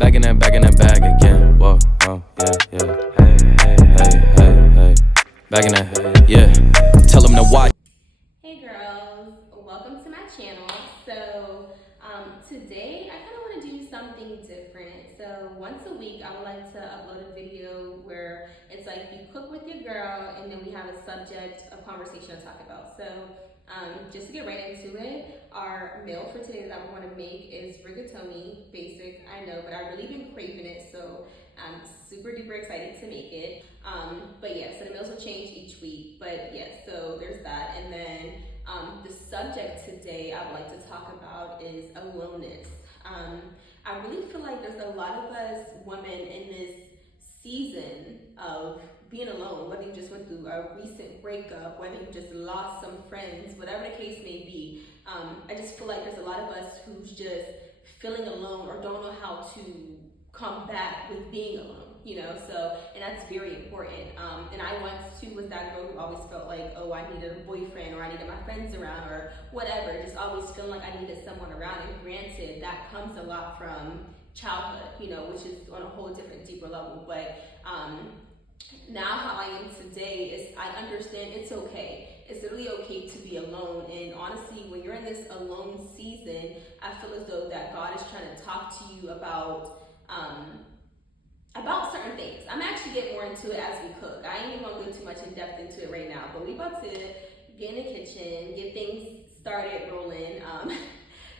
back in that bag again. Whoa, oh, yeah, yeah. Hey, hey, hey, hey, hey. Back in that, yeah. Tell them to watch. Hey girls, welcome to my channel. So today I kind of want to do something different. So once a week I would like to upload a video where it's like you cook with your girl and then we have a subject of conversation to talk about. So just to get right into it, our meal for today that I want to make is rigatoni. Basic, I know, but I've really been craving it, so I'm super duper excited to make it. But yeah, so the meals will change each week, but yeah, so there's that. And then the subject today I would like to talk about is aloneness. I really feel like there's a lot of us women in this season of being alone, whether you just went through a recent breakup, whether you just lost some friends, whatever the case may be. I just feel like there's a lot of us who's just feeling alone or don't know how to combat with being alone, you know, so, and that's very important. And I once too was that girl who always felt like, oh, I needed a boyfriend or I needed my friends around or whatever, just always feeling like I needed someone around. And granted, that comes a lot from childhood, you know, which is on a whole different, deeper level. But now how I am today is I understand it's okay. It's really okay to be alone. And honestly, when you're in this alone season, I feel as though that God is trying to talk to you about certain things. I'm actually getting more into it as we cook. I ain't even gonna go too much in depth into it right now, but we about to get in the kitchen, get things started rolling.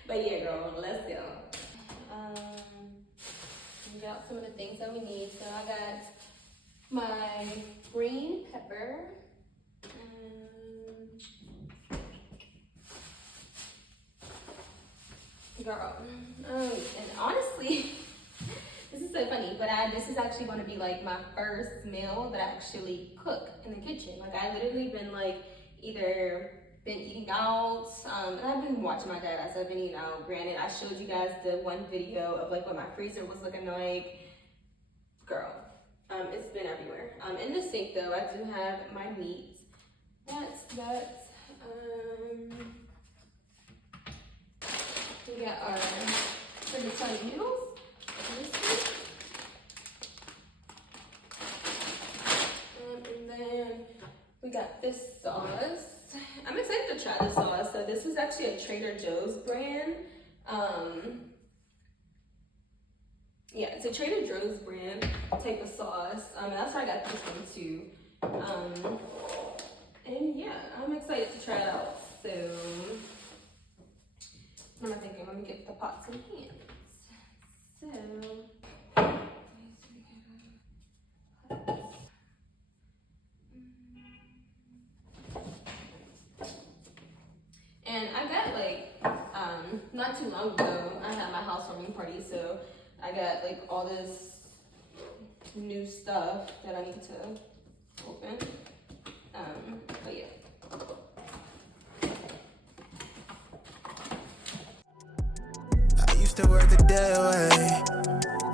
But yeah, girl, let's go. We got some of the things that we need. So I got my green pepper. Girl, and honestly, this is so funny, but this is actually going to be like my first meal that I actually cook in the kitchen. Like I literally been like either been eating out, and I've been watching my dad as I've been eating out. Granted, I showed you guys the one video of like what my freezer was looking like. Girl, it's been everywhere. In the sink though, I do have my meat. We got our rigatoni noodles. And then we got this sauce. I'm excited to try this sauce. So this is actually a Trader Joe's brand. Yeah, it's a Trader Joe's brand type of sauce. And that's why I got this one too. And yeah, I'm excited to try it out. So what am I thinking? Let me get the pots and pans. And I got like, not too long ago, I had my housewarming party, so I got like all this new stuff that I need to open. But yeah. I used to work the day away.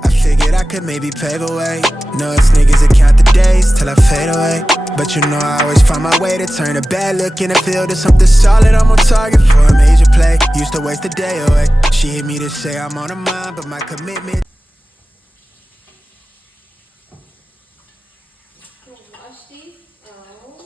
I figured I could maybe pave a way. No, it's niggas that count the days till I fade away. But you know I always find my way to turn a bad look in the field to something solid. I'm on target for a major play. Used to waste the day away. She hit me to say I'm on her mind, but my commitment. Wash these out.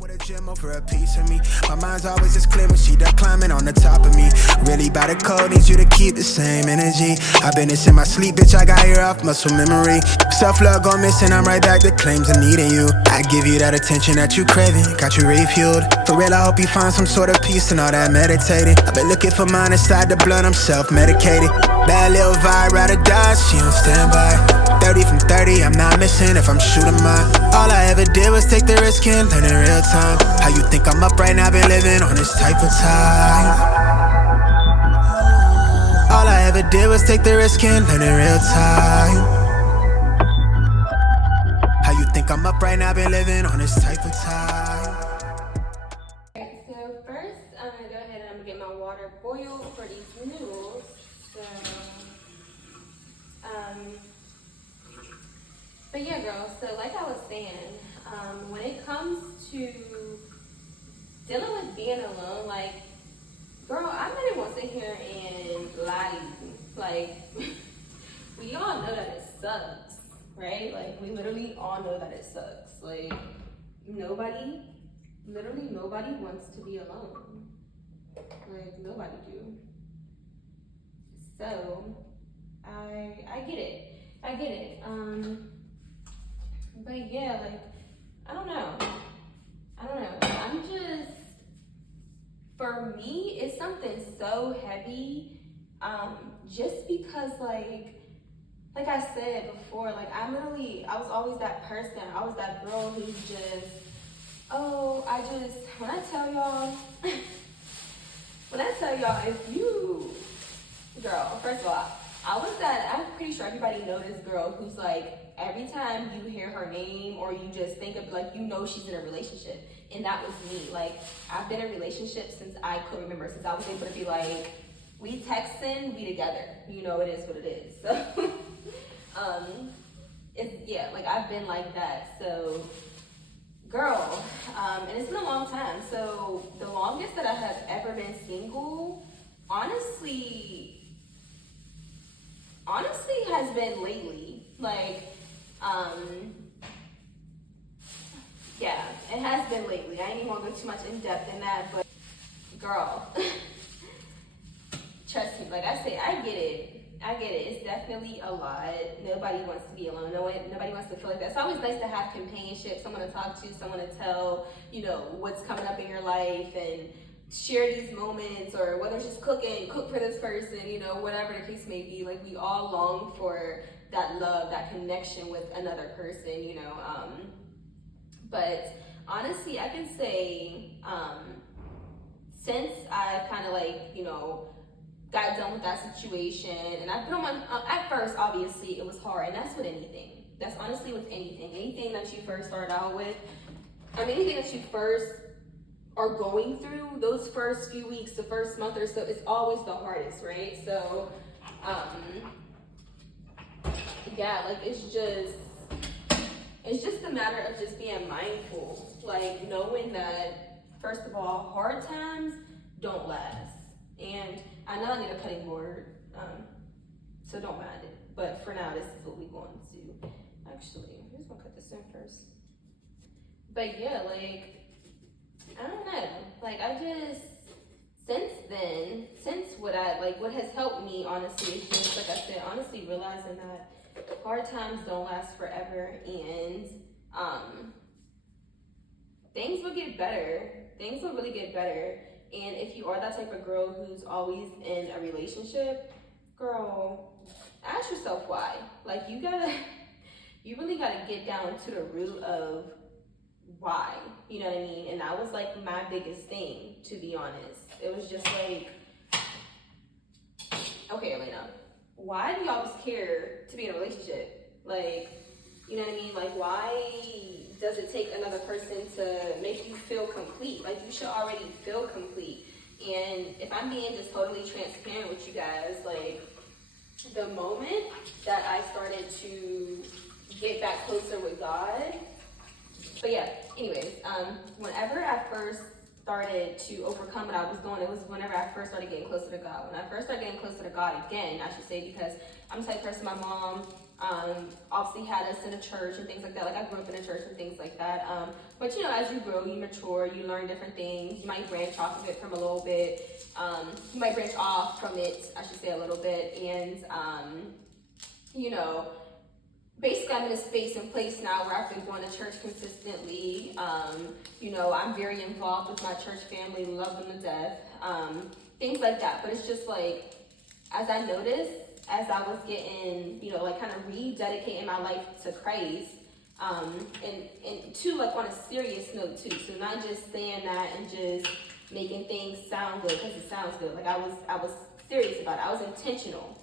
With a gym over a piece of me. My mind's always as clear when she done climbing on the top of me. Really by the code, needs you to keep the same energy. I've been this in my sleep, bitch, I got your off muscle memory. Self-love gone missing, I'm right back to claims of needing you. I give you that attention that you craving, got you refueled. For real, I hope you find some sort of peace in all that meditating. I've been looking for mine inside the blood, I'm self-medicated. Bad little vibe, ride or die, she on standby. 30 from 30, I'm not missing if I'm shooting mine. All I ever did was take the risk and learn in real time. How you think I'm up right now, been living on this type of time. All I ever did was take the risk and learn in real time. How you think I'm up right now, been living on this type of time. Alright, so first I'm gonna go ahead and I'm gonna get my water boiled for these noodles. So but yeah, girls, so like I was saying, when it comes to dealing with being alone, like, girl, I'm not even gonna sit here and lie to you. Like, we all know that it sucks, right? Like, we literally all know that it sucks. Like, literally nobody wants to be alone. Like, nobody do. So, I get it. But yeah, like, I don't know. I'm just, for me, it's something so heavy, just because, like I said before, like, I was always that person, I was that girl who's just, when I tell y'all, if you, girl, first of all, I'm pretty sure everybody knows this girl who's like, every time you hear her name or you just think of, like, you know she's in a relationship. And that was me. Like, I've been in a relationship since I could remember, since I was able to be like, we texting, we together. You know, it is what it is. So, like, I've been like that. So, girl, and it's been a long time. So, the longest that I have ever been single, honestly has been lately. Like, yeah, it has been lately. I ain't even gonna go too much in depth in that, but girl, trust me, like I say, I get it. It's definitely a lot. Nobody wants to be alone. Nobody wants to feel like that. It's always nice to have companionship, someone to talk to, someone to tell, what's coming up in your life and share these moments, or whether it's just cook for this person, whatever the case may be. Like, we all long for that love, that connection with another person, but honestly, I can say, since I've kind of like, got done with that situation, and I've been on at first, obviously, it was hard, and that's honestly with anything that you first start out with, anything that you first are going through, those first few weeks, the first month or so, it's always the hardest, right? So, yeah, like, it's just a matter of just being mindful, like, knowing that, first of all, hard times don't last. And I know I need a cutting board, so don't mind it. But for now, this is what we're going to. Actually, I'm just gonna cut this in first. But yeah, like, I don't know. Like, I just, what has helped me, honestly, is just, like I said, honestly realizing that hard times don't last forever, and things will get better. Things will really get better. And if you are that type of girl who's always in a relationship, girl, ask yourself why. Like, you really gotta get down to the root of why, you know what I mean? And that was like my biggest thing, to be honest. It was just like, okay, Elena, why do you always care to be in a relationship? Like, you know what I mean? Like, why does it take another person to make you feel complete? Like, you should already feel complete. And if I'm being just totally transparent with you guys, like, the moment that I started to get back closer with God, but yeah, anyways, whenever I first started to overcome what I was doing, it was whenever I first started getting closer to God. When I first started getting closer to God again, I should say, because I'm the type of person, my mom obviously had us in a church and things like that. Like, I grew up in a church and things like that. But as you grow, you mature, you learn different things. You might branch off of it from a little bit. You might branch off from it, I should say, a little bit. And, basically, I'm in a space and place now where I've been going to church consistently. I'm very involved with my church family, love them to death, things like that. But it's just like, as I noticed, as I was getting, kind of rededicating my life to Christ, and too, like, on a serious note too. So not just saying that and just making things sound good because it sounds good. Like, I was serious about it. I was intentional,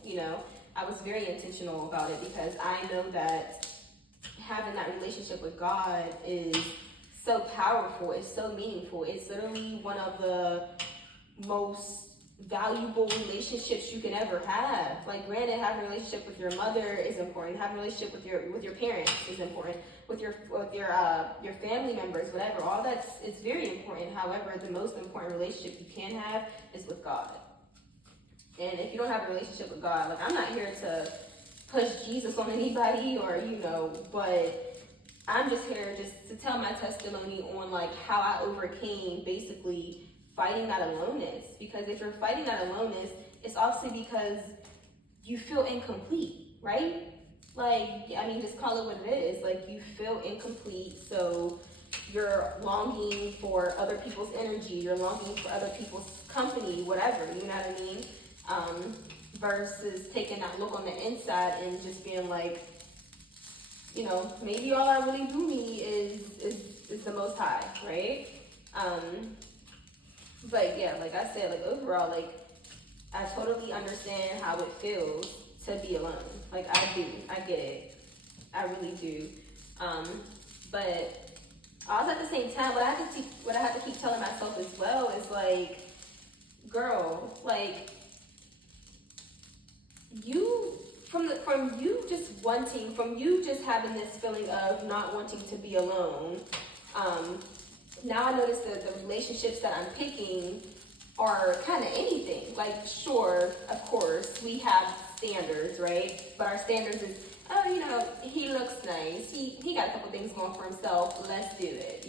I was very intentional about it, because I know that having that relationship with God is so powerful. It's so meaningful. It's literally one of the most valuable relationships you can ever have. Like, granted, having a relationship with your mother is important. Having a relationship with your parents is important. With your family members, whatever. All it's very important. However, the most important relationship you can have is with God. And if you don't have a relationship with God, like, I'm not here to push Jesus on anybody or, but I'm just here just to tell my testimony on like how I overcame basically fighting that aloneness. Because if you're fighting that aloneness, it's obviously because you feel incomplete, right? Like, I mean, just call it what it is. Like, you feel incomplete, so you're longing for other people's energy, you're longing for other people's company, whatever, you know what I mean? Versus taking that look on the inside and just being like, maybe all I really do need is the Most High, right? But yeah, like I said, like overall, like I totally understand how it feels to be alone. Like I do, I get it, I really do. But also at the same time, what I have to keep telling myself as well is like, girl, like from you just having this feeling of not wanting to be alone. Now I notice that the relationships that I'm picking are kind of anything. Like, sure, of course, we have standards, right? But our standards is, he looks nice. He got a couple things going for himself. Let's do it,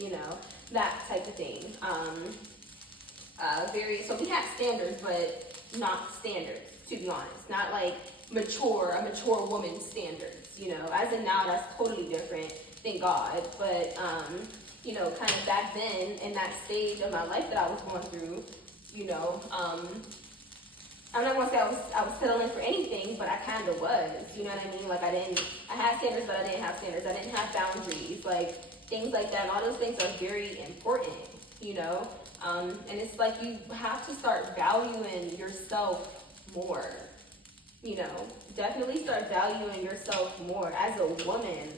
that type of thing. So we have standards, but not standards, to be honest. Not like a mature woman's standards, As in now, that's totally different, thank God. But, kind of back then, in that stage of my life that I was going through, I'm not gonna say I was settling for anything, but I kind of was, you know what I mean? Like I had standards, but I didn't have standards. I didn't have boundaries, like things like that. And all those things are very important, and it's like you have to start valuing yourself more, definitely start valuing yourself more as a woman,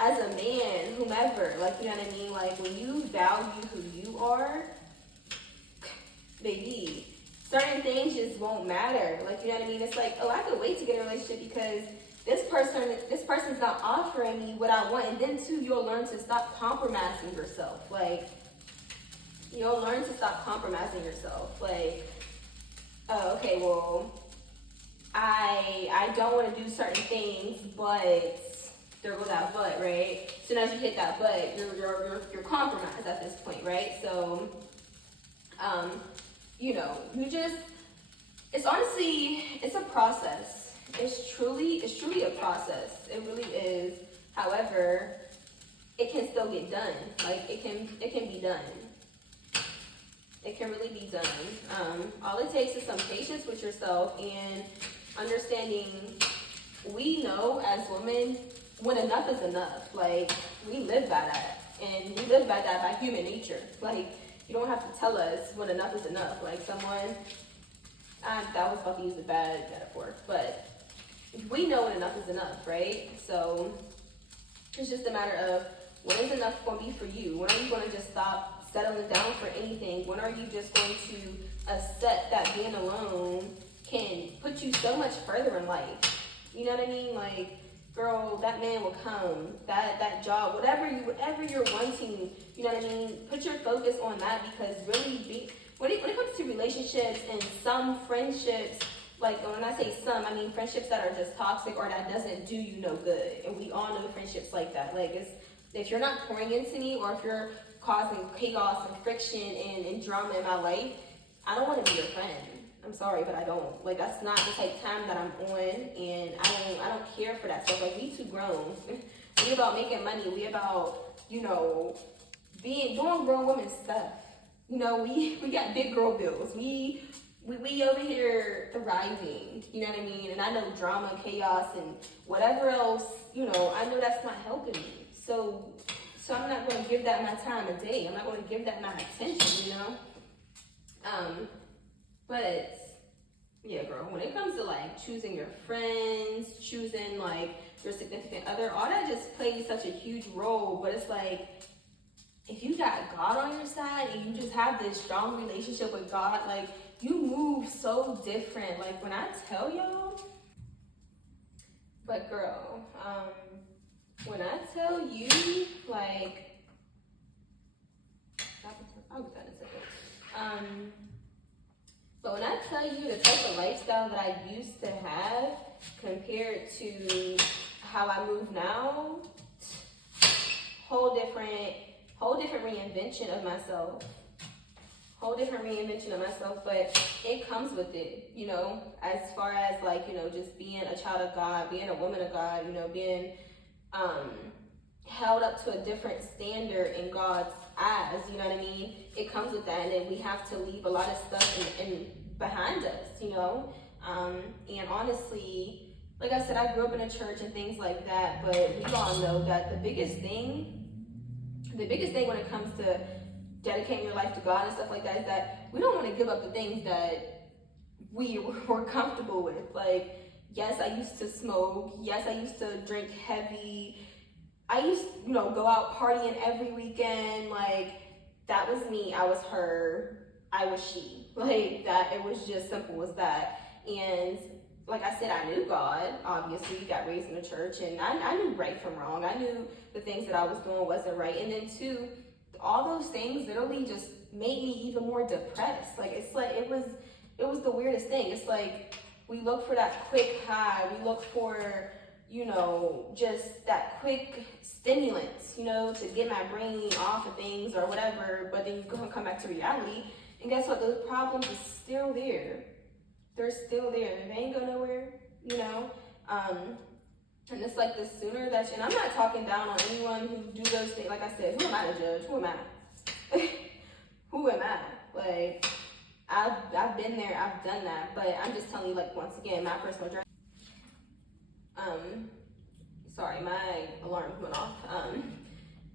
as a man, whomever, like, you know what I mean? Like when you value who you are, baby, certain things just won't matter. Like, you know what I mean? It's like, oh, I could wait to get in a relationship because this person's not offering me what I want. And then too, you'll learn to stop compromising yourself. Like, you'll learn to stop compromising yourself. Like, oh, okay, well, I don't want to do certain things, but there goes that but, right? As soon as you hit that but, you're compromised at this point, right? So, it's a process. It's truly a process. It really is. However, it can still get done. Like it can be done. It can really be done. All it takes is some patience with yourself and understanding. We know as women when enough is enough. Like we live by that, and we live by that by human nature. Like you don't have to tell us when enough is enough. Like someone, that was about to use a bad metaphor, but we know when enough is enough, right? So it's just a matter of when is enough going to be for you? When are you going to just stop settling down for anything? When are you just going to accept that being alone can put you so much further in life? You know what I mean? Like, girl, that man will come, that job, whatever you're wanting, you know what I mean? Put your focus on that, because really, when it comes to relationships and some friendships, like when I say some, I mean friendships that are just toxic or that doesn't do you no good. And we all know friendships like that. Like if you're not pouring into me, or if you're causing chaos and friction and drama in my life, I don't want to be your friend. I'm sorry, but I don't. Like, that's not the type of time that I'm on, and I don't care for that stuff. Like, we too grown. We about making money. We about, doing grown woman stuff. We got big girl bills. We over here thriving, you know what I mean? And I know drama, chaos, and whatever else, I know that's not helping me. So I'm not going to give that my time of day. I'm not going to give that my attention, But yeah, girl, when it comes to like choosing your friends, choosing like your significant other, all that just plays such a huge role. But it's like, if you got God on your side and you just have this strong relationship with God, like you move so different. Like when I tell y'all, but girl, when I tell you, like, I'll be done in a second. But when I tell you the type of lifestyle that I used to have compared to how I move now, whole different reinvention of myself. But it comes with it, you know, as far as like, you know, just being a child of God, being a woman of God, you know, being held up to a different standard in God's eyes, you know what I mean? It comes with that, and then we have to leave a lot of stuff in behind us, you know? And honestly, like I said, I grew up in a church and things like that, but we all know that the biggest thing when it comes to dedicating your life to God and stuff like that is that we don't want to give up the things that we were comfortable with. Like, yes, I used to smoke. Yes, I used to drink heavy. I used to, you know, go out partying every weekend. Like, that was me. I was her. I was she. Like, that, it was just simple as that. And like I said, I knew God, obviously, got raised in the church, and I knew right from wrong. I knew the things that I was doing wasn't right. And then too, all those things literally just made me even more depressed. Like, it's like, it was the weirdest thing. It's like, we look for that quick high. We look for, you know, just that quick stimulants, you know, to get my brain off of things or whatever, but then you're gonna come back to reality. And guess what? Those problems are still there. They're still there. They ain't go nowhere, you know? And it's like the sooner that and I'm not talking down on anyone who do those things. Like I said, who am I to judge? Who am I? Who am I? Like, I've been there, I've done that, but I'm just telling you, like, once again, my personal journey. Sorry, my alarm went off.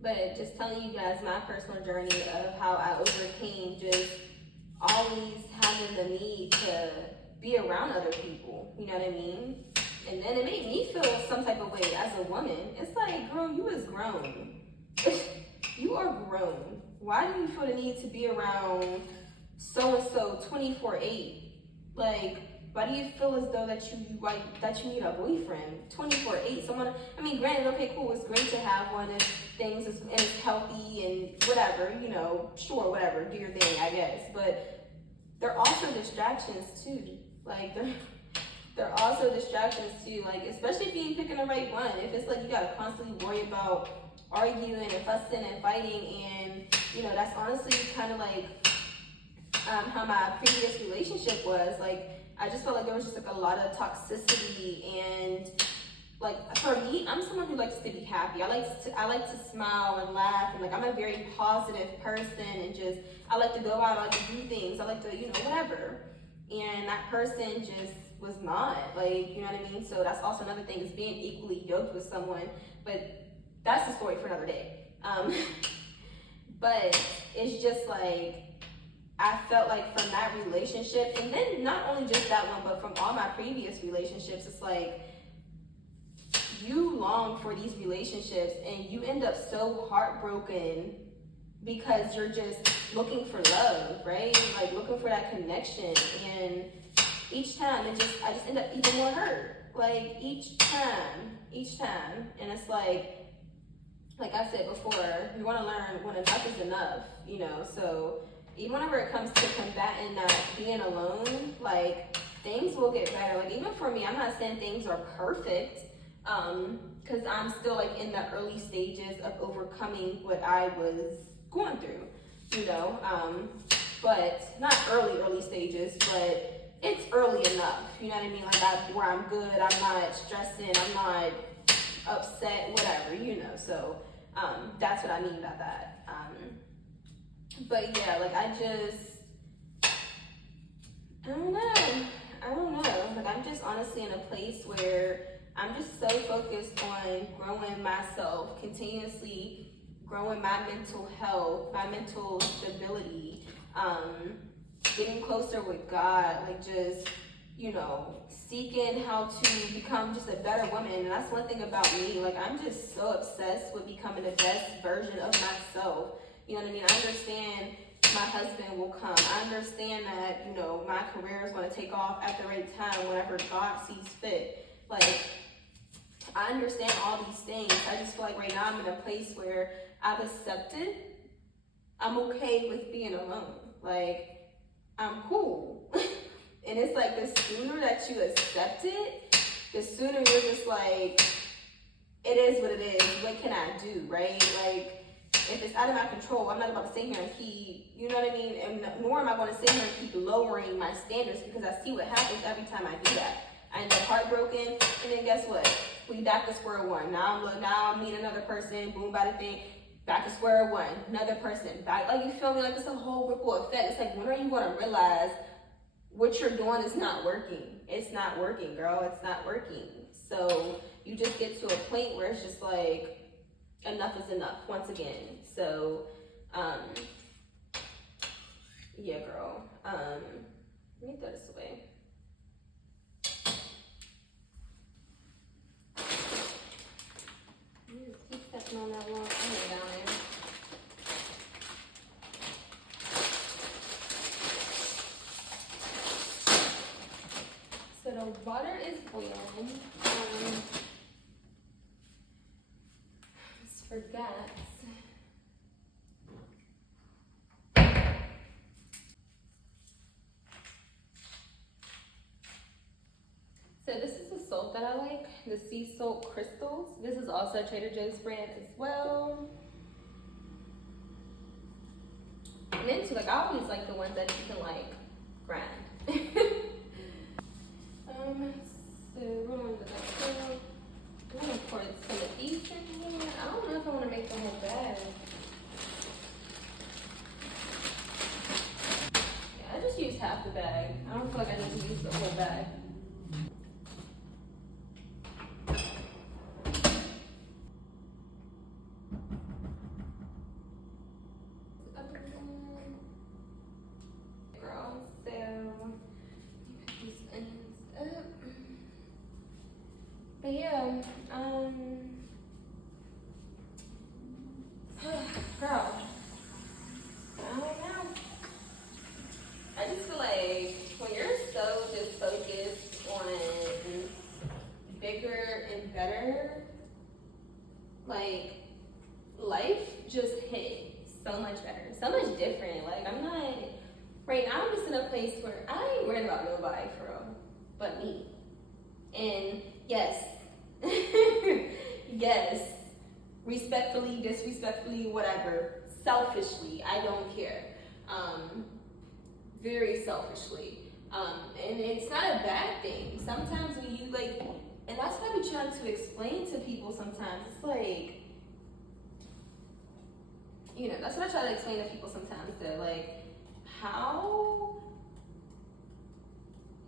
But just telling you guys my personal journey of how I overcame just always having the need to be around other people, you know what I mean? And then it made me feel some type of way as a woman. It's like, girl, you is grown. You are grown. Why do you feel the need to be around so-and-so 24/8? Like, why do you feel as though that you need a boyfriend 24/8? Someone, I mean, granted, okay, cool, it's great to have one if things is healthy and whatever, you know, sure, whatever, do your thing, I guess. But they're also distractions too. Like, they're also distractions too. Like, especially if you ain't picking the right one. If it's like you gotta constantly worry about arguing and fussing and fighting, and you know, that's honestly kind of like how my previous relationship was. Like, I just felt like there was just like a lot of toxicity, and like, for me, I'm someone who likes to be happy. I like to smile and laugh, and like, I'm a very positive person, and just I like to go out, I like to do things, I like to, you know, whatever. And that person just was not, like, you know what I mean? So that's also another thing, is being equally yoked with someone, but that's a story for another day. But it's just like, I felt like from that relationship, and then not only just that one, but from all my previous relationships, it's like, you long for these relationships and you end up so heartbroken because you're just looking for love, right? Like, looking for that connection, and each time I just end up even more hurt. Like, each time, and it's like I said before, you want to learn when enough is enough, you know. So even whenever it comes to combating not being alone, like, things will get better. Like, even for me, I'm not saying things are perfect, because I'm still like in the early stages of overcoming what I was going through, you know, but not early stages, but it's early enough, you know what I mean? Like, where I'm good, I'm not stressing, I'm not upset, whatever, you know. So that's what I mean by that. But yeah, like, I don't know. Like, I'm just honestly in a place where I'm just so focused on growing myself, continuously growing my mental health, my mental stability, getting closer with God, like, just, you know, seeking how to become just a better woman. And that's one thing about me. Like, I'm just so obsessed with becoming the best version of myself. You know what I mean? I understand my husband will come. I understand that, you know, my career is going to take off at the right time whenever God sees fit. Like, I understand all these things. I just feel like right now I'm in a place where I've accepted, I'm okay with being alone. Like, I'm cool. And it's like the sooner that you accept it, the sooner you're just like, it is what it is. What can I do, right? Like, if it's out of my control, I'm not about to sit here and keep, you know what I mean? And nor am I going to sit here and keep lowering my standards, because I see what happens every time I do that. I end up heartbroken, and then guess what? We back to square one. Now I'm meeting another person, boom, bada thing, back to square one. Another person, back, like, you feel me? Like, it's a whole ripple effect. It's like, when are you going to realize what you're doing is not working? It's not working, girl. It's not working. So you just get to a point where it's just like, enough is enough once again. So, yeah, girl. Let me throw this away. Keep stepping on that long onion down there. So the water is boiling. Just forgot. So this is the soap that I like, the sea salt crystals. This is also a Trader Joe's brand as well. And then too, like, I always like the ones that you can like grind. So what am I gonna do? I'm gonna pour some of these in here. I don't know if I want to make the whole bag. Yeah, I just used half the bag. I don't feel like I need to use the whole bag. But yeah, girl, I don't know. I just feel like when you're so just focused on bigger and better, like, life just hit so much better, so much different. Like, I'm not, right now I'm just in a place where I ain't worried about nobody for real, but me. And yes, yes, respectfully, disrespectfully, whatever, selfishly, I don't care, very selfishly, and it's not a bad thing. Sometimes when you like, and that's what I be trying to explain to people sometimes, it's like, you know, that's what I try to explain to people sometimes, that like, how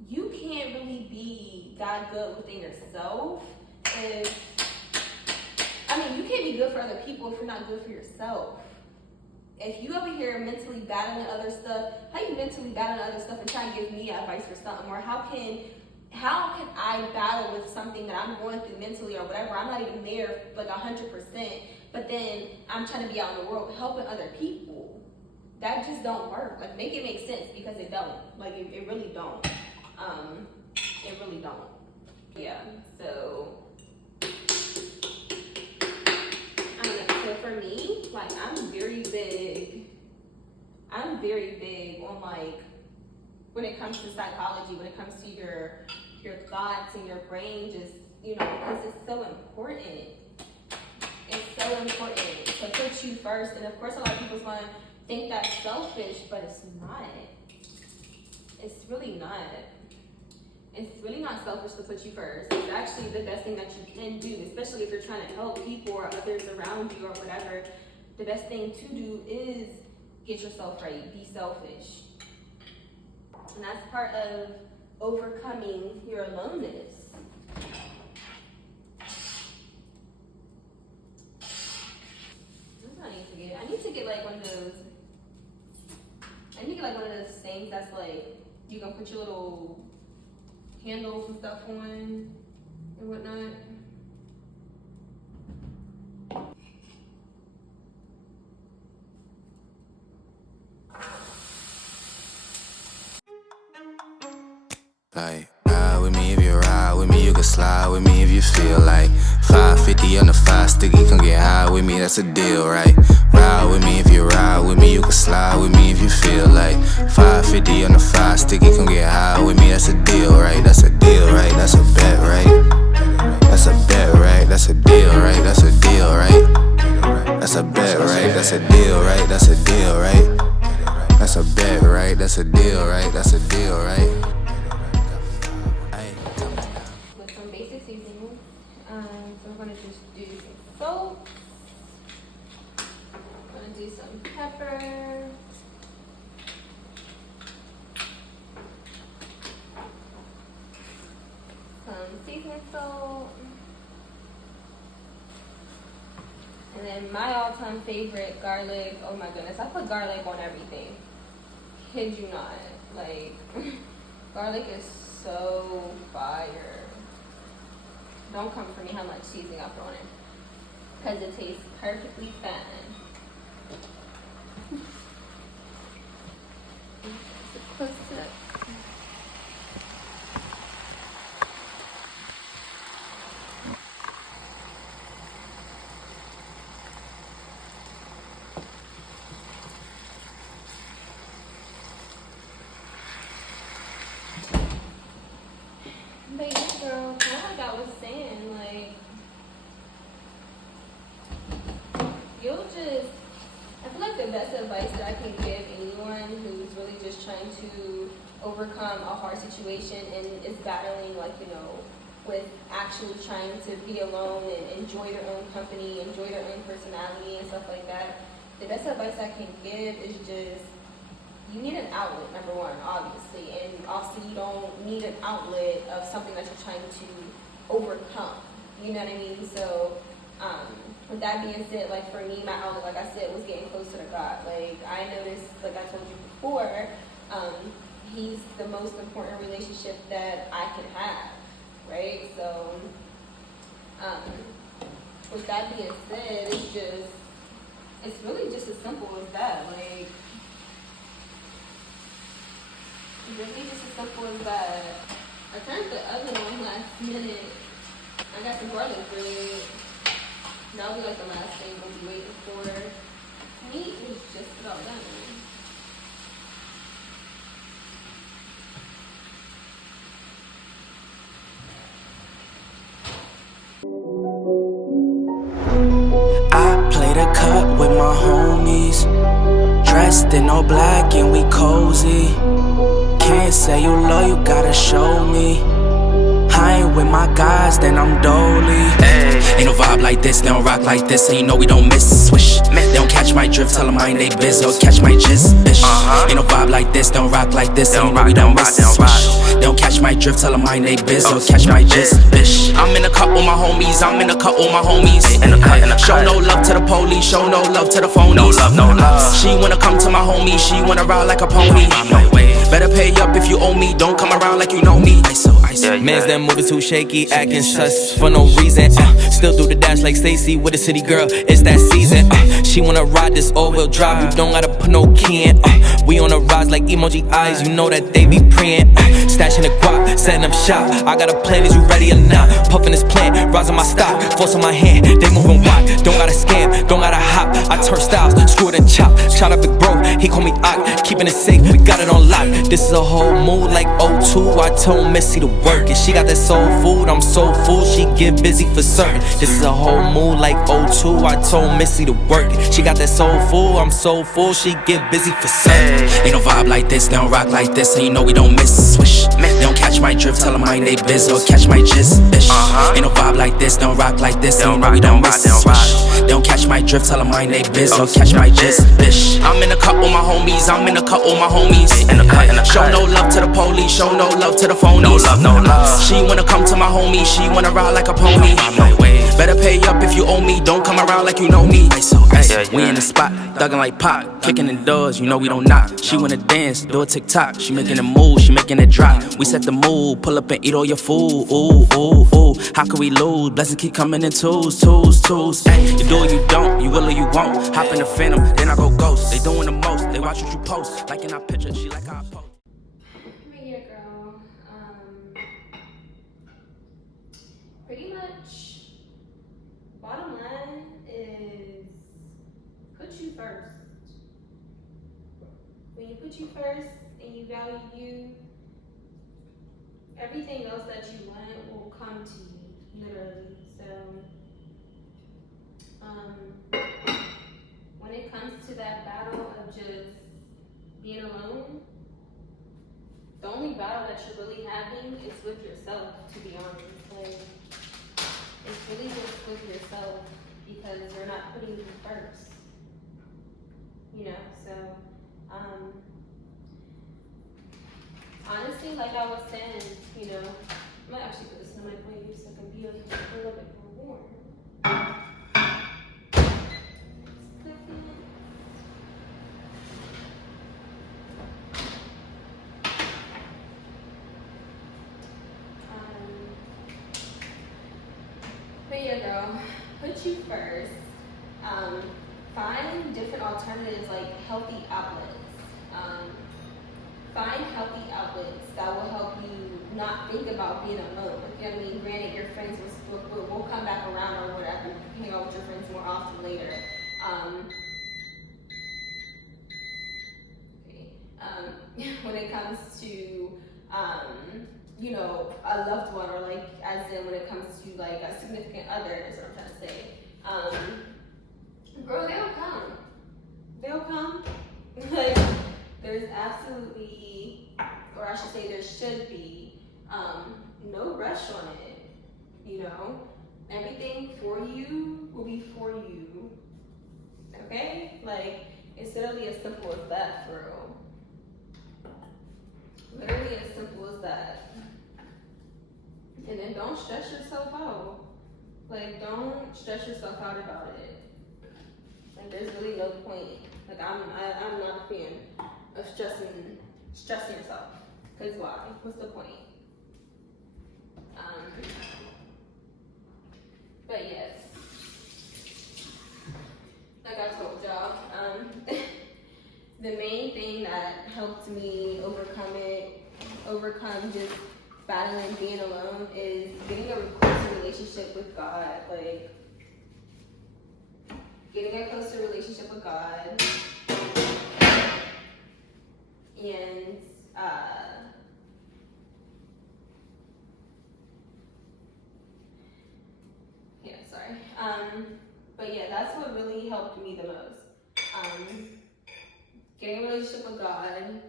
you can't really be that good within yourself if, I mean, you can't be good for other people if you're not good for yourself. If you over here mentally battling other stuff, how you mentally battling other stuff and trying to give me advice for something? Or how can I battle with something that I'm going through mentally or whatever? I'm not even there like 100%, but then I'm trying to be out in the world helping other people. That just don't work. Like, make it make sense, because it don't. Like, it really don't. It really don't. Yeah, so I don't know. So for me, like, I'm very big on, like, when it comes to psychology, when it comes to your thoughts and your brain, just, you know, because it's so important. It's so important to put you first. And of course, a lot of people's gonna think that's selfish, but it's not. It's really not. It's really not selfish to put you first. It's actually the best thing that you can do, especially if you're trying to help people or others around you or whatever. The best thing to do is get yourself right. Be selfish. And that's part of overcoming your aloneness. That's what I need to get like one of those. I need to get like one of those things that's like, you can put your little handles and stuff on and whatnot. Like, I with me if you ride with me. You can slide with me if you feel like 550 on the 5 sticky, come get high with me, that's a deal, right? Ride with me if you ride with me. You can slide with me if you feel like 550 on the 5 sticky, come get high with me, that's a deal, right? That's a deal, right? That's a bet, right? That's a bet, right? That's a deal, right? That's a deal, right? That's a bet, right? That's a deal, right? That's a deal, right? That's a bet, right? That's a deal, right? That's a deal, right? With some basic seasonings, so I'm gonna just do some salt. I'm gonna do some pepper. Some seasoning salt. And then my all-time favorite, garlic. Oh my goodness, I put garlic on everything. Kid you not. Like, garlic is so fire. Don't come for me how much seasoning I put on it, because it tastes perfectly fine. Close it up. But yeah, girl, kind of like I was saying, like, you'll just, I feel like the best advice that I can give anyone who's really just trying to overcome a hard situation and is battling, like, you know, with actually trying to be alone and enjoy their own company, enjoy their own personality and stuff like that. The best advice I can give is just, you need an outlet, number one, obviously, and also you don't need an outlet of something that you're trying to overcome. You know what I mean? So, with that being said, like for me, my outlet, like I said, was getting closer to God. Like I noticed, like I told you before, He's the most important relationship that I can have, right? So, with that being said, it's really just as simple as that. Like, really just as simple as that. I turned the oven on last minute. I got some garlic bread. That'll be like the last thing we'll be waiting for. Meat is just about done. I played a cut with my homies, dressed in all black and we cozy. Can't say you love, you gotta show me. I ain't with my guys, then I'm dolly. Ain't no vibe like this, they don't rock like this, and you know we don't miss. Swish, they don't catch my drift, tell them I ain't they biz, they'll catch my jizz, bitch. Ain't no vibe like this, they don't rock like this, and you know we don't miss. Swish, they don't catch my drift, tell them I ain't they biz, they'll catch my jizz, bitch. I'm in a cut with my homies, I'm in a cut with my homies. Show no love to the police, show no love to the phonies. No love, no love. She wanna come to my homie, she wanna ride like a pony. Better pay up if you owe me, don't come around like you know me. Man's them moving too shaky, acting sus for no reason. Still do the dash like Stacy with a city girl, it's that season. She wanna ride this all-wheel drive, you don't gotta put no key in. We on a rise like emoji eyes, you know that they be preying. Stashing the guap, setting up shop. I got a plan, is you ready or not? Puffin' this plant, rising my stock, force on my hand, they moving wide. Don't gotta scam, don't gotta hop. I turn styles, screw it and chop. Shout out big bro, he call me Ock, keeping it safe, we got it on lock. This is a whole mood like O2. I told Missy to work it. She got that soul food, I'm so full, she get busy for certain. This is a whole mood like O2. I told Missy to work it. She got that soul full, I'm so full, she get busy for certain. Ain't no vibe like this, they don't rock like this, and you know we don't miss. Swish, they don't catch my drift, tell them I ain't they biz, they'll catch my jizz, bitch. Ain't no vibe like this, they don't rock like this, and you know we don't miss. Swish, they don't catch my drift, tell them I ain't they biz, they'll catch my jizz, bitch. I'm in a cut with my homies, I'm in a cut with my homies. Show no love to the police, show no love to the phonies. No love, no love. She wanna come to my homie, she wanna ride like a pony. Better pay up if you owe me, don't come around like you know me. We in the spot, thuggin' like Pac, kicking in doors, you know we don't knock. She wanna dance, do a TikTok, she making a move, she making it drop. We set the mood, pull up and eat all your food. Ooh, ooh, ooh, how can we lose? Blessings keep coming in twos. Ay, you do or you don't, you will or you won't. Hop in the Phantom, then I go ghost. They doing the most, they watch what you post. Like in our picture, she like our post. Yeah, girl. put you first and you value you, everything else that you want will come to you, literally. So, when it comes to that battle of just being alone, the only battle that you're really having is with yourself, to be honest. Like, it's really just with yourself because you're not putting you first. You know, so, honestly, like I was saying, you know, I might actually put this in the microwave so it can be a little bit more warm. But yeah, girl, put you first. Find different alternatives, like healthy outlets. Find healthy outlets that will help you not think about being alone. You know what I mean? Granted, your friends will come back around or whatever. You can hang out with your friends more often later. When it comes to you know, a loved one, or like as in when it comes to like a significant other, is what I'm trying to say. Girl, they'll come. They'll come. Like, there's absolutely, or I should say there should be, no rush on it, you know? Everything for you will be for you, okay? Like, it's literally as simple as that, for real. Literally as simple as that. And then don't stress yourself out. Like, don't stress yourself out about it. Like, there's really no point. Like, I'm not a fan of stressing yourself. Cause why? What's the point? But yes, like I told y'all, the main thing that helped me overcome just battling being alone is getting a closer relationship with God. Like, getting a closer relationship with God, and but yeah, that's what really helped me the most. Getting a relationship with God,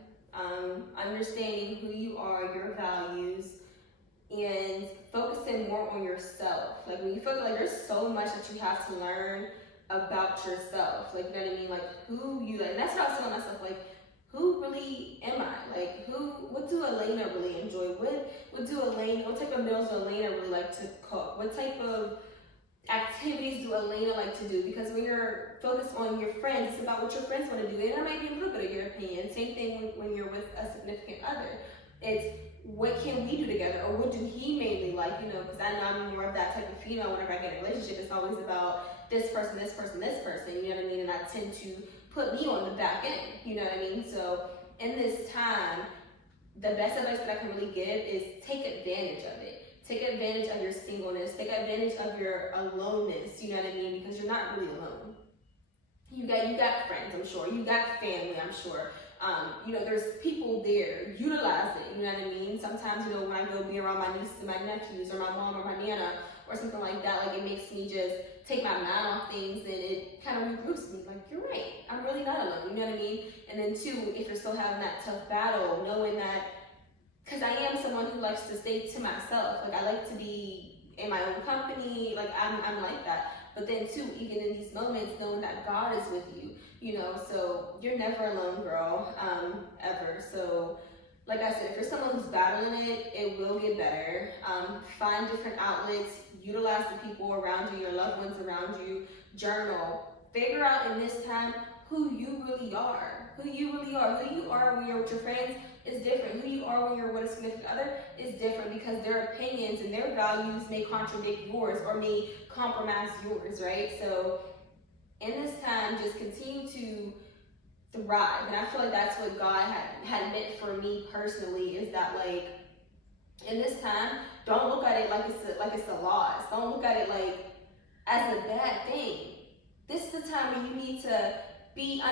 understanding who you are, your values, and focusing more on yourself. Like, when you feel like there's so much that you have to learn about yourself, like, you know what I mean? Like, who you, and that's what I was telling myself, like, who really am I? Like, what do Elena really enjoy? What type of meals do Elena really like to cook? What type of activities do Elena like to do? Because when you're focused on your friends, it's about what your friends want to do. And that might be a little bit of your opinion. Same thing when you're with a significant other. It's what can we do together, or what do he mainly like, you know, because I know I'm more of that type of female. Whenever I get in a relationship, it's always about this person, this person, this person, you know what I mean? And I tend to put me on the back end, you know what I mean? So in this time, the best advice that I can really give is take advantage of it. Take advantage of your singleness. Take advantage of your aloneness, you know what I mean? Because you're not really alone. You got friends, I'm sure. You got family, I'm sure. You know, there's people there. Utilize it, you know what I mean? Sometimes, you know, when I go be around my nieces and my nephews, or my mom or my nana, or something like that, like, it makes me just take my mind off things, and it kind of regroups me. Like, you're right, I'm really not alone, you know what I mean? And then two, if you're still having that tough battle, knowing that, because I am someone who likes to stay to myself. Like, I like to be in my own company. Like, I'm like that. But then too, even in these moments, knowing that God is with you, you know, so you're never alone, girl, ever. So, like I said, if you're someone who's battling it, it will get better. Find different outlets, utilize the people around you, your loved ones around you, journal, figure out in this time who you really are. Who you are when you're with your friends is different. Who you are when you're with a significant other is different, because their opinions and their values may contradict yours or may compromise yours, right? So in this time, just continue to thrive. And I feel like that's what God had meant for me personally, is that, like, in this time, don't look at it like it's a loss. Don't look at it like as a bad thing. This is the time when you need to be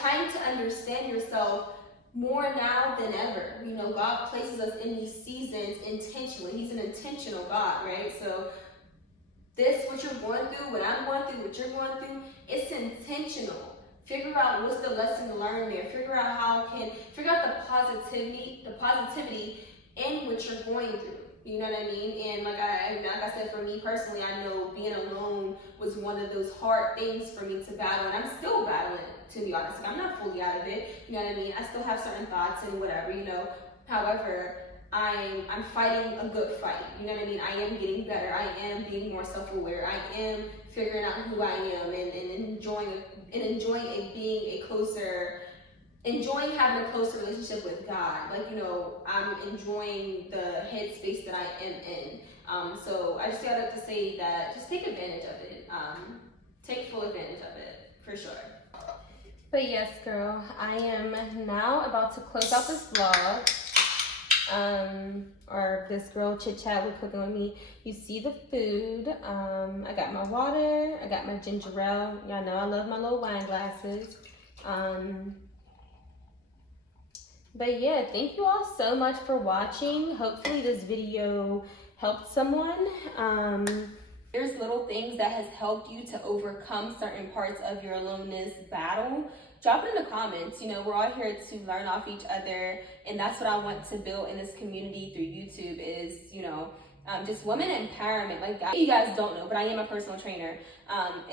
trying to understand yourself more now than ever. You know, God places us in these seasons intentionally. He's an intentional God, right? So this, what you're going through, what I'm going through, what you're going through, it's intentional. Figure out what's the lesson to learn there. Figure out the positivity in what you're going through. You know what I mean? And like I said, for me personally, I know being alone was one of those hard things for me to battle, and I'm still battling, to be honest. Like, I'm not fully out of it. You know what I mean? I still have certain thoughts and whatever, you know. However, I'm fighting a good fight. You know what I mean? I am getting better. I am being more self-aware. I am figuring out who I am and enjoying having a closer relationship with God. Like, you know, I'm enjoying the headspace that I am in. So I just got to say that just take advantage of it. Take full advantage of it, for sure. But yes, girl, I am now about to close out this vlog. Or this girl chit chat with cooking with me. You see the food. I got my water. I got my ginger ale. Y'all know I love my little wine glasses. But yeah, thank you all so much for watching. Hopefully this video helped someone. There's little things that has helped you to overcome certain parts of your aloneness battle. Drop it in the comments. You know, we're all here to learn off each other, and that's what I want to build in this community through YouTube is, you know, just women empowerment. Like, you guys don't know, but I am a personal trainer,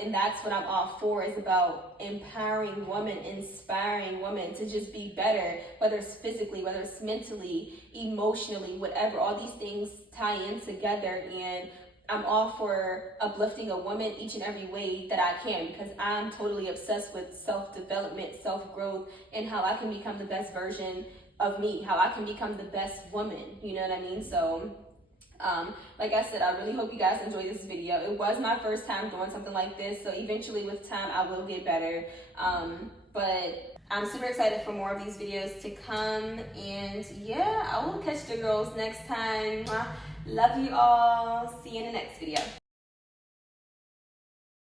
and that's what I'm all for, is about empowering women, inspiring women to just be better, whether it's physically, whether it's mentally, emotionally, whatever. All these things tie in together, and I'm all for uplifting a woman each and every way that I can, because I'm totally obsessed with self-development, self-growth, and how I can become the best version of me, how I can become the best woman, you know what I mean? So, like I said, I really hope you guys enjoyed this video. It was my first time doing something like this, so eventually with time I will get better. But I'm super excited for more of these videos to come, and yeah, I will catch the girls next time. Love you all. See you in the next video.